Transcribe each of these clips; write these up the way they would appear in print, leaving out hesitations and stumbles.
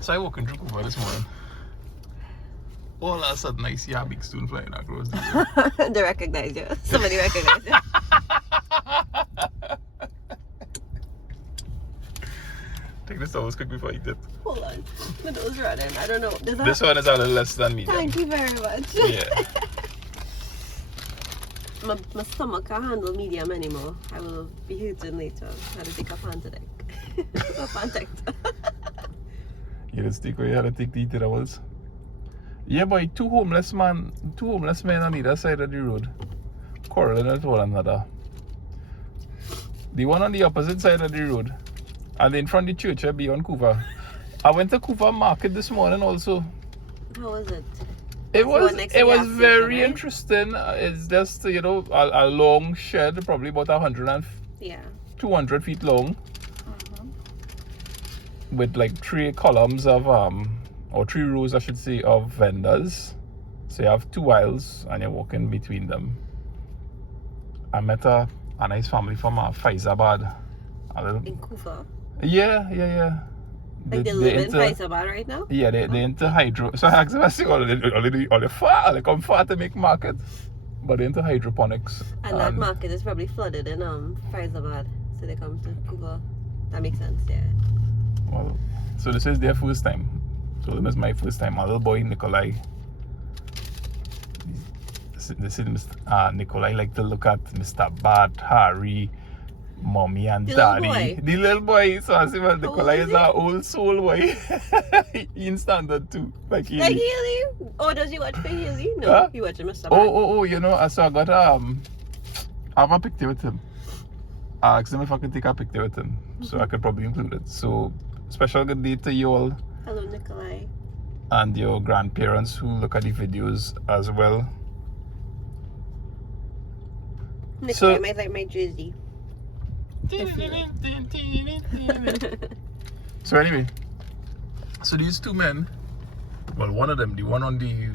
So I walking through Couva this morning. All of a sudden I see a big stone flying across the road. They recognize you. Somebody recognize you. Take this towels quick before I eat it. Hold on. My nose running. I don't know. This one is a little less than medium. Thank you very much. Yeah. my stomach can't handle medium anymore. I will be hurting later. I had to take a Pantec. A Pantec. You just take where you had to take the towels. Yeah, boy, two homeless men on either side of the road, quarreling with one another. The one on the opposite side of the road, and in front of the church, beyond Couva. I went to Couva Market this morning also. How was it? It was very interesting. It's just, you know, a long shed, probably about 200 feet long, with like 3 columns of or 3 rows, I should say, of vendors. So you have 2 aisles and you're walking between them. I met a nice family from Faizabad. In Couva? Yeah. Like they live in Faizabad right now? Yeah, they're into hydro. So I asked them, they come far to make market, but they're into hydroponics. And that market is probably flooded in Faizabad. So they come to Couva. That makes sense, yeah. Well, so this is their first time. So this is my first time. My little boy Nikolai. This is Nikolai like to look at Mr. Bat, Harry, Mommy and Daddy. The little boy. So I see, well, Nikolai is an old soul boy. He in standard too. Like Haley. Oh, does he watch for Haley? No, he watches Mr. Bat. Oh, you know, so I got I have a picture with him. I asked him if I could take a picture with him. So I could probably include it. So special good day to you all. Hello, Nikolai. And your grandparents who look at the videos as well. Nikolai might like my jersey. So anyway, so these 2 men, well, one of them, the one on the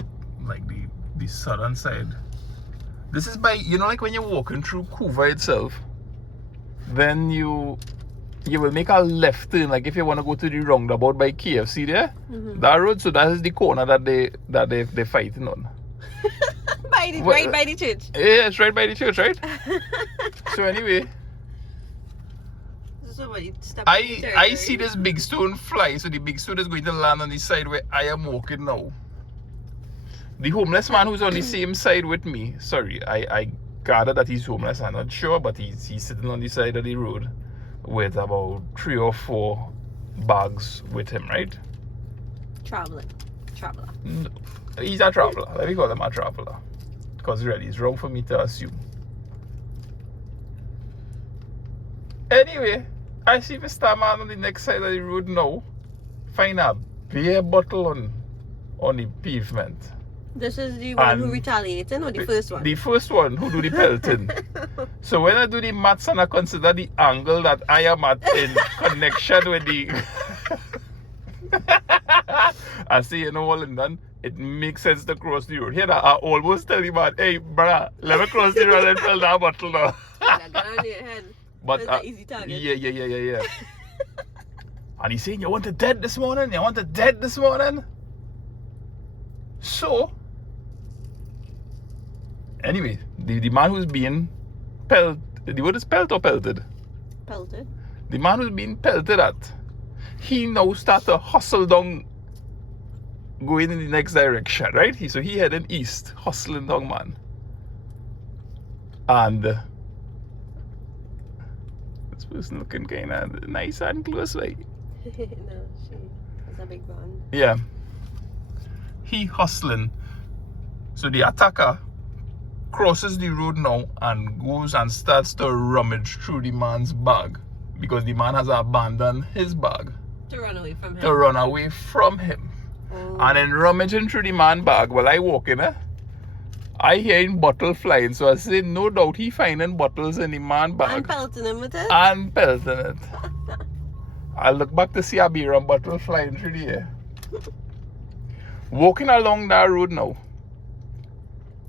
southern side, this is by, you know, like when you're walking through Couva itself, then you will make a left turn, like if you want to go to the roundabout by KFC there, that road. So that is the corner that they're fighting on. Right by the church. Yeah, it's right by the church, right? So anyway, I see this big stone fly. So the big stone is going to land on the side where I am walking now. The homeless man who's on the same side with me, sorry, I gather that he's homeless. I'm not sure, but he's sitting on the side of the road with about 3 or 4 bags with him, right? Traveler. No, he's a traveler. Let me call him a traveler. Because really, it's wrong for me to assume. Anyway, I see Mr. Man on the next side of the road now find a beer bottle on the pavement. This is the one who retaliated, or the first one? The first one who do the pelting. So when I do the maths and I consider the angle that I am at in connection with the I see, you know, all in done, it makes sense to cross the road. Here I almost tell you, man, hey brother, let me cross the road and fill that bottle now. But easy target. Yeah. And he's saying, you want it dead this morning? So anyway, the man who's being pelted, the word is pelt or pelted? Pelted. The man who's being pelted at, he now starts to hustle down, going in the next direction, right? So he heading east, hustling down, man. And this person looking kind of nice and close, like. No, she's a big one. Yeah. He hustling. So the attacker crosses the road now and goes and starts to rummage through the man's bag, because the man has abandoned his bag to run away from him. Oh. And then rummaging through the man's bag, while I walk in, I hearing bottle flying. So I say, no doubt he finding bottles in the man's bag and pelting him with it. I look back to see a beer bottle flying through the air. Walking along that road now.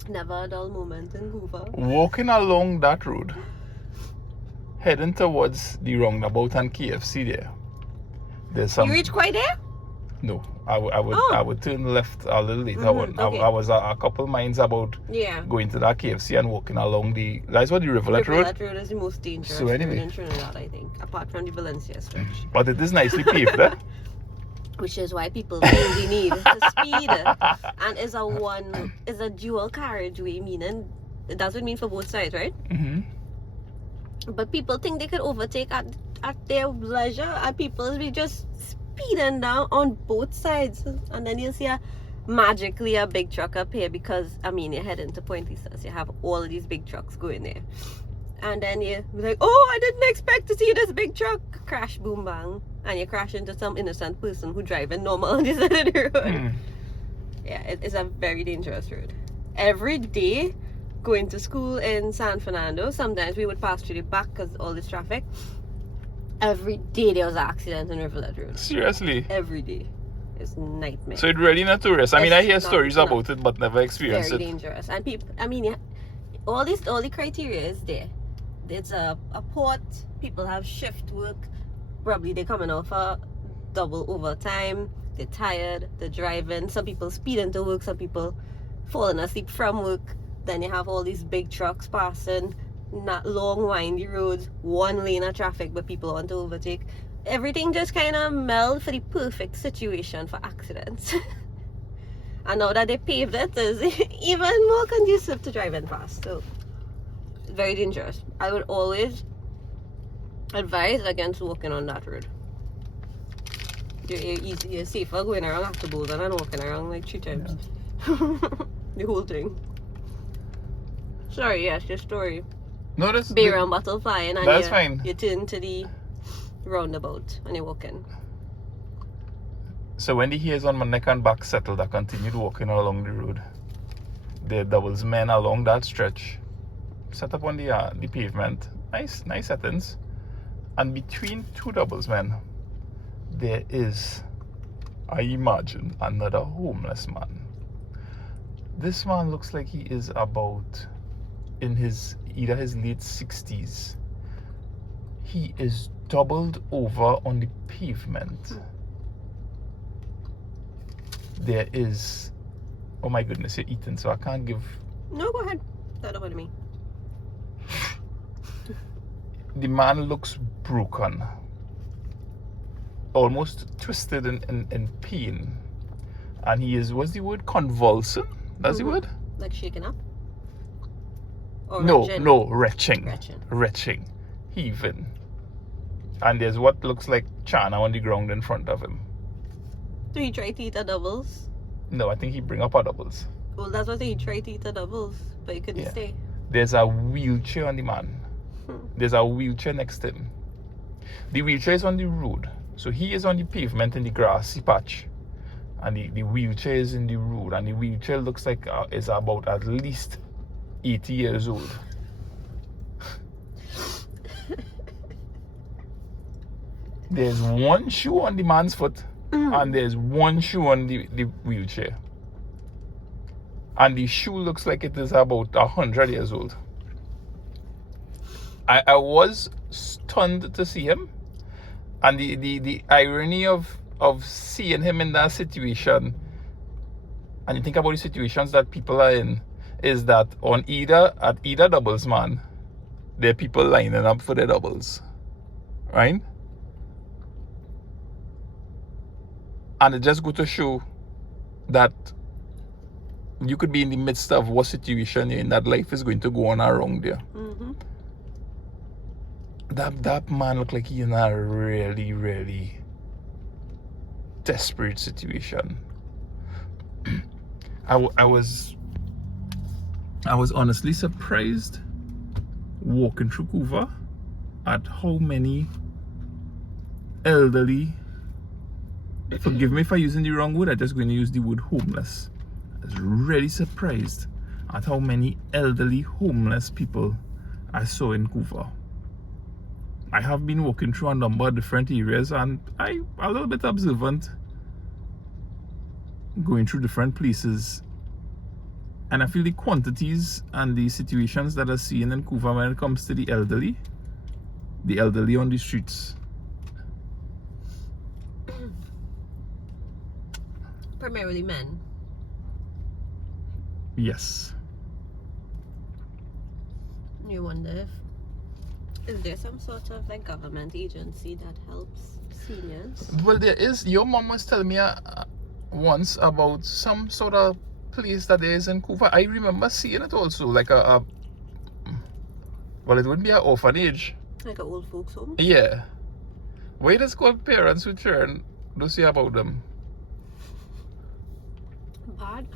Never a dull moment in Couva. Walking along that road, heading towards the roundabout and KFC there. There's some. You reach quite there? No, I would turn left a little later on. Okay. I was a couple miles about Yeah. going to that KFC and walking along that's what the Rivulet Road. Rivulet Road is the most dangerous So anyway. road in Trinidad, I think, apart from the Valencia stretch. But it is nicely paved, eh? Which is why people really need to speed. And is a dual carriageway, meaning that's what it means for both sides, right? Mm-hmm. But people think they could overtake at their leisure, and people be just speeding down on both sides, and then you'll see magically a big truck up here because you're heading to Point Lisas. You have all of these big trucks going there, and then you be like, oh, I didn't expect to see this big truck. Crash, boom, bang, and you crash into some innocent person who driving normal on the side of the road. Yeah, it's a very dangerous road. Every day going to school in San Fernando, sometimes we would pass through the back because all this traffic. Every day there was an accident in Rivulet Road. Seriously? Every day. It's a nightmare. So it's really not tourist. I hear stories about it, but never experienced very it. Dangerous. And people, all the criteria is there. It's a port. People have shift work. Probably they're coming off a double overtime. They're tired. They're driving. Some people speeding to work. Some people falling asleep from work. Then you have all these big trucks passing. Not long windy roads, one lane of traffic, but people want to overtake. Everything just kind of meld for the perfect situation for accidents. And now that they paved it, it's even more conducive to driving fast. So very dangerous. I would always advise against walking on that road. You're safer going around after Bolton and walking around like 3 times. Yeah. The whole thing. Sorry, yes, your story. No, that's Be around bottle flying and that's fine. You turn to the roundabout and you walk in. So when the hairs on my neck and back settled, I continued walking along the road. There doubles men along that stretch, set up on the pavement. Nice settings. And between 2 doubles men, there is, I imagine, another homeless man. This man looks like he is about in either his late 60s. He is doubled over on the pavement. There is, oh my goodness, you're eating, so I can't give. No, go ahead. That over to me. The man looks broken, almost twisted in pain, and he is, what's the word, convulsing? That's the word? Like shaking up? Or retching. Heaving. And there's what looks like China on the ground in front of him. So he tried to eat a doubles? No, I think he bring up a doubles. Well, that's what he tried to eat a doubles, but he couldn't stay. There's a wheelchair on the man. There's a wheelchair next to him. The wheelchair is on the road. So he is on the pavement in the grassy patch. And the wheelchair is in the road. And the wheelchair looks like is about at least 80 years old. There's one shoe on the man's foot and there's one shoe on the wheelchair. And the shoe looks like it is about 100 years old. I was stunned to see him. And the irony of seeing him in that situation, and you think about the situations that people are in, is that at either doubles man, there are people lining up for their doubles, right? And it just goes to show that you could be in the midst of what situation you're in, that life is going to go on around there. That man looked like he's in a really, really desperate situation. I was honestly surprised walking through Couva at how many elderly, forgive me if I'm using the wrong word, I'm just going to use the word homeless. I was really surprised at how many elderly homeless people I saw in Couva. I have been walking through a number of different areas and I'm a little bit observant going through different places, and I feel the quantities and the situations that are seen in Couva when it comes to the elderly on the streets primarily men. Yes. You wonder if is there some sort of like government agency that helps seniors? Well, there is. Your mom was telling me once about some sort of place that there is in Couva. I remember seeing it also, like well, it wouldn't be an orphanage. Like an old folks home? Yeah. Where does called parents who turn to see about them? Bad.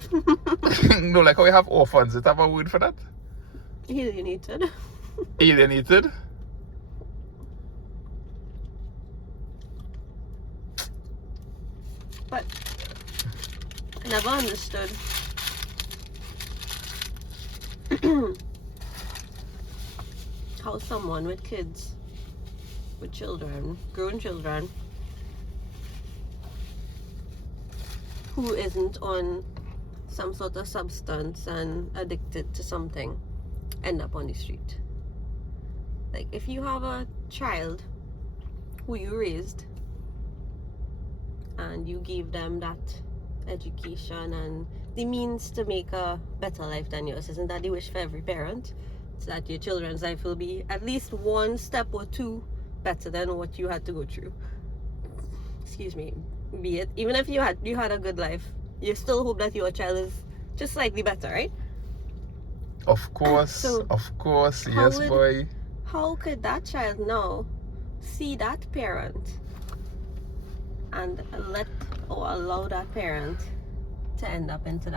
No, like how we have orphans. It have a word for that? Alienated. Alienated? But I never understood how someone with kids, with children, grown children, who isn't on some sort of substance and addicted to something, end up on the street. Like, if you have a child who you raised and you gave them that education and the means to make a better life than yours, isn't that the wish for every parent? So that your children's life will be at least one step or two better than what you had to go through. Excuse me. Be it, even if you had a good life, you still hope that your child is just slightly better, right? Of course, So, yes, boy. How could that child now see that parent and let or allow that parent to end up into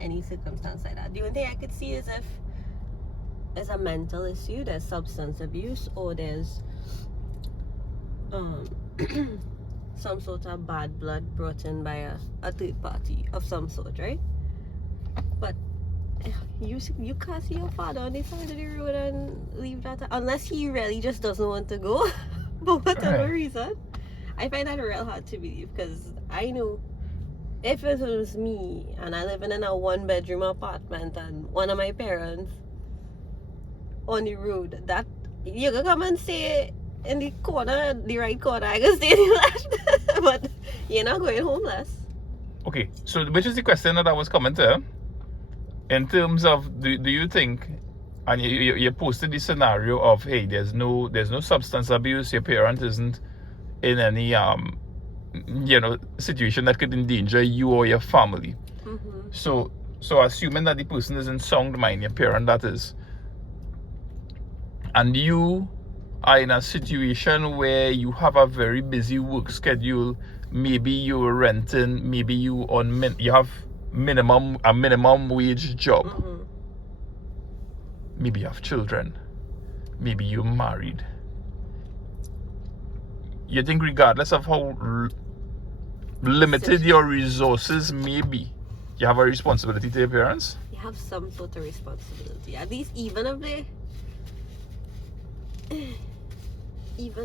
any circumstance like that? The only thing I could see is if there's a mental issue, there's substance abuse, or there's some sort of bad blood brought in by a third party of some sort, right? But you can't see your father on the side of the road and leave that, unless he really just doesn't want to go for whatever reason. I find that real hard to believe, because I know if it was me and I live in a 1-bedroom apartment and one of my parents on the road, that you can come and stay in the corner, the right corner, I can stay in the left. But you're not going homeless. Okay, so which is the question that I was coming to? In terms of, do you think, and you posted the scenario of, hey, there's no substance abuse, your parent isn't in any situation that could endanger you or your family. Mm-hmm. So assuming that the person is in sound mind, your parent that is, and you are in a situation where you have a very busy work schedule, maybe you're renting, maybe you have a minimum wage job, Mm-hmm. maybe you have children, maybe you're married. You think regardless of how limited your resources may be, you have a responsibility to your parents? You have some sort of responsibility. At least even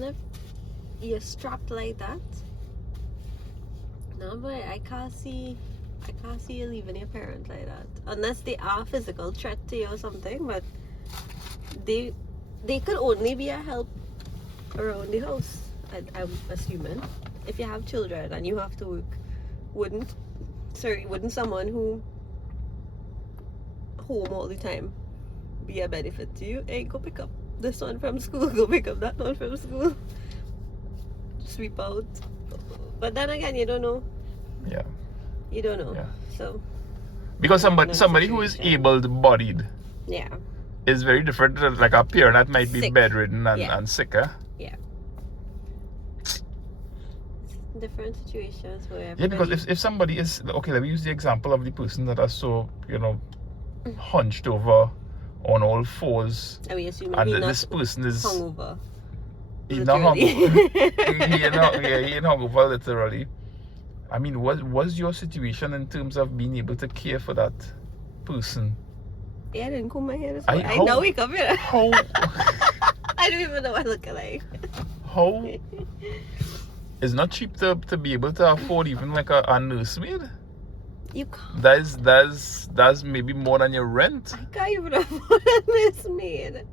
if you're strapped like that. No, but I can't see you leaving your parents like that. Unless they are a physical threat to you or something, but they could only be a help around the house. I'm assuming. If you have children and you have to work, wouldn't someone who home all the time be a benefit to you? Hey, go pick up this one from school, go pick up that one from school, sweep out. But then again, you don't know. Yeah. You don't know. Yeah. So because somebody who is able-bodied, yeah, is very different than like a parent that might be Sick. bedridden and sicker. Yeah. Different situations where Yeah, because if somebody is, okay, let me use the example of the person that are so, hunched over on all fours, I mean, assuming and he's this not person is hungover. he's not hungover. He ain't hungover literally. I mean, what was your situation in terms of being able to care for that person? Yeah, I didn't comb my hair this I- morning. I how- know we come here. How I don't even know what I look like. how it's not cheap to be able to afford even like a nursemaid? You can't. That's maybe more than your rent. I can't even afford a nursemaid.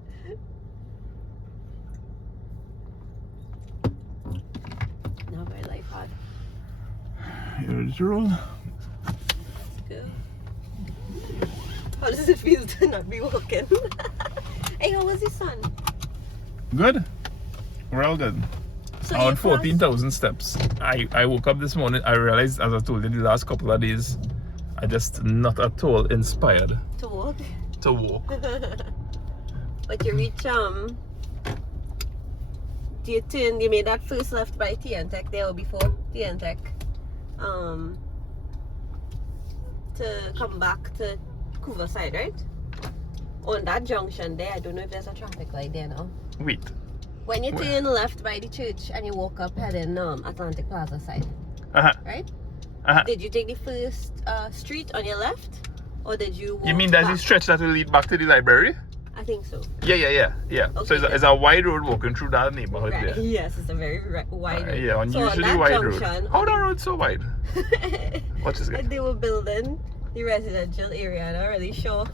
No, very life hard. You ready to roll? feel? How does it feel to not be walking? Hey, how was the sun? Good. We're all good. So On you 14,000 steps. I woke up this morning. I realized, as I told you, the last couple of days, I just not at all inspired to walk. to walk. But you reach you made that first left by Tech there or before Tech. To come back to Couva side, right? On that junction there, I don't know if there's a traffic light there now. Wait. When you turn left by the church and you walk up heading Atlantic Plaza side, right? Did you take the first street on your left, or did you walk You mean there's a stretch that will lead back to the library? I think so. Yeah. Okay, So it's a wide road walking through that neighborhood right. there. Yes, it's a very wide road. Yeah, So on unusually that wide junction, road. How that road so wide? What is it? They were building the residential area. I'm not really sure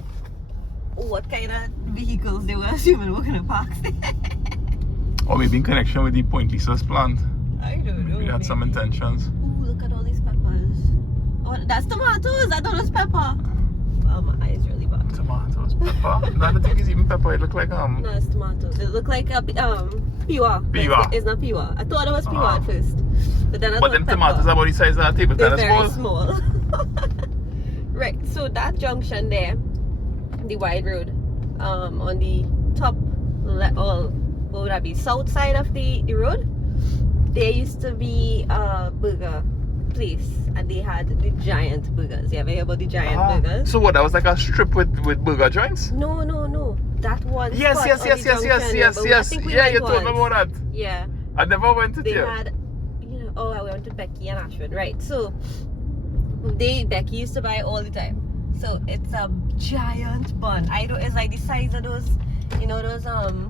what kind of vehicles they were assuming were gonna park there. Or maybe in connection with the Point Lisa's plant. I don't know. We had some intentions. Ooh, look at all these peppers. Oh, that's tomatoes. I thought it was pepper. Oh, my eye is really bad. Tomatoes, pepper. No, I don't think it's even pepper. It look like No, it's tomatoes. It look like a piwa. Piwa. It's not piwa. I thought it was piwa at first, but then I thought them pepper. tomatoes are about the size of a table They're tennis very ball. small. Right. So that junction there, the wide road, on the top what would that be? South side of the road. There used to be a burger place, and they had the giant burgers. You ever hear about the giant burgers? So what? That was like a strip with burger joints. No. That one. Yes. I think we Yeah, went you told me once. about that. Yeah. I never went to They there. had, I went to Becky and Ashford, right? So Becky used to buy all the time. So it's a giant bun. It's like the size of those, those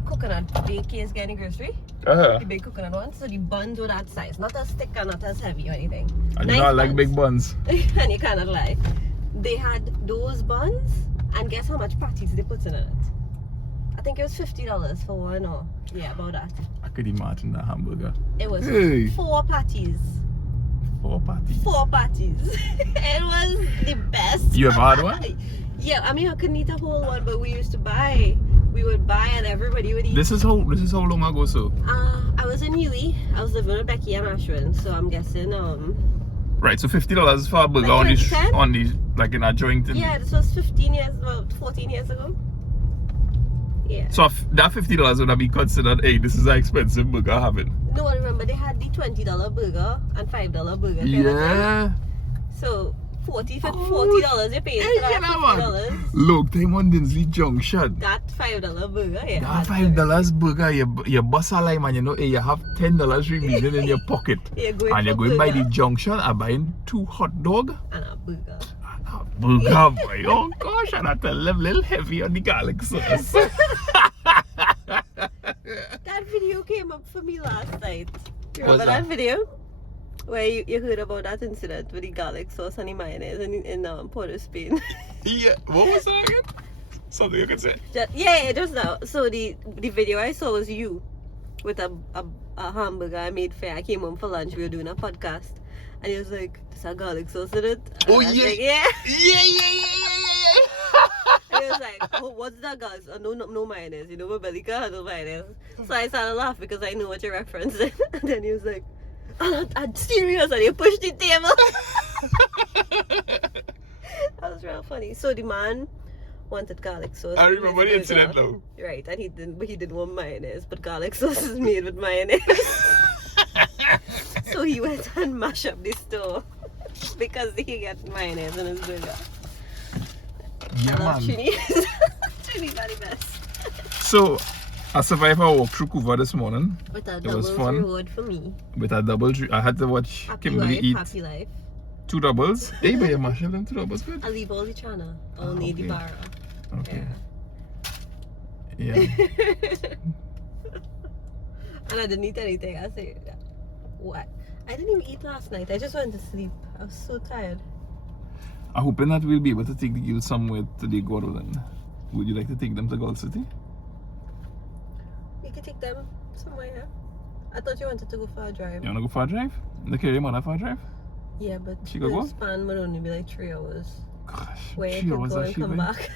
coconut bakers getting grocery. The big coconut ones. So the buns were that size, not as thick and not as heavy or anything. I do not like big buns. And you cannot lie. They had those buns, and guess how much patties they put in it? I think it was $50 for one, or about that. I could imagine that hamburger. It was Hey. 4 patties. 4 patties. 4 patties. It was the best. You ever had one? Yeah, I mean I couldn't eat a whole one, but we would buy and everybody would eat. This is how long ago, so? I was in UE. I was living with Becky and Ashwin, so I'm guessing Right, so $50 for a burger Like on 2010? the like in a joint. Yeah, this was 14 years ago. Yeah. So that $50 would have been considered, hey, this is an expensive burger having. No, I remember they had the $20 burger and $5 burger. Yeah. So $40 you paid for that $50. Look, time on Dinsley Junction. That $5 burger, yeah. That $5 burger, you bust a line, man, hey, you have $10 remaining in your pocket. You're You're going by the junction and buying 2 hot dog and a burger. Burger, boy. Oh gosh, and that's a little heavy on the garlic sauce. That video came up for me last night. You What's remember that? that video? Where you heard about that incident with the garlic sauce and the mayonnaise in Port of Spain. Yeah, what was that again? Something you could say. Just now. So the video I saw was you with a hamburger I made fair. I came home for lunch, we were doing a podcast. And he was like, there's a garlic sauce in it. And Oh, I was yeah. like, yeah. Yeah. And he was like, oh, what's that garlic sauce? No mayonnaise. My belly can't handle mayonnaise. So I started laughing because I know what you're referencing. And then he was like, I'm serious. And he pushed the table. That was real funny. So the man wanted garlic sauce. I in his remember the burger. incident though. Right, and he didn't want mayonnaise, but garlic sauce is made with mayonnaise. So he went and mashed up the store because he could get mayonnaise in his burger. Yeah, I love man. Trini. Trini's are the best. So, I survived a walk through Couva this morning. With a It was double fun. reward for me. With a double, I had to watch Happy Kimberly wife, eat happy life. 2 doubles. Hey, but you mashed them 2 doubles, good. I'll leave all the chana. Only the okay. bara. Okay. Yeah. And I didn't eat anything. I said, what? I didn't even eat last night. I just went to sleep. I was so tired. I'm hoping that we'll be able to take the youth somewhere to the Guadalupe. Would you like to take them to Gold City? We could take them somewhere. Yeah? I thought you wanted to go for a drive. You wanna go for a drive? They carry your mother for a drive? Yeah, but She go the go? span would only be like 3 hours. Gosh. Where you 3 could hours go of and come shivering. back.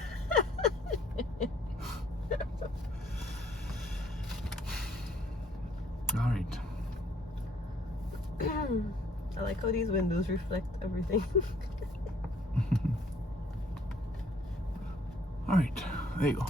All right. I like how these windows reflect everything. All right. There you go.